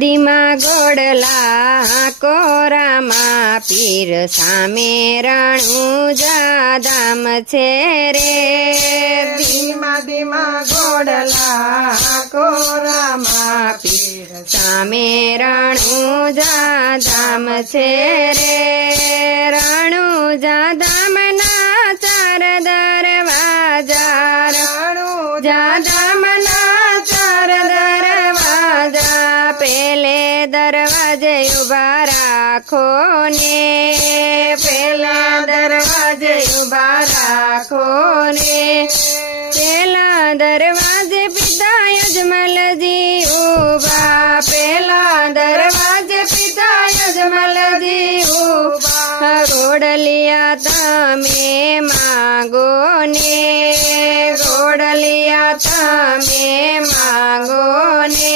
ધીમા ઘોડલા કોરામાં પીર સામે રણુજા ધામ છે રે ધીમા ધીમા ઘોડલા કોરામાં પીર સામે રણુજા ધામ છે રે રણુજા ધામના ચાર દરવાજા રણુજા ધામના ચાર દરવાજા પેલે દરવાજે ઉભા રાખો ને પેલા દરવાજે ઉભા રાખો ને પેલા દરવાજે પિતા યજમલજી ઉભા પેલા દરવાજે પિતા યજમલજી ઉભા ઘોડલિયા તમે માગો ને ઘોડલિયા તમે માગો ને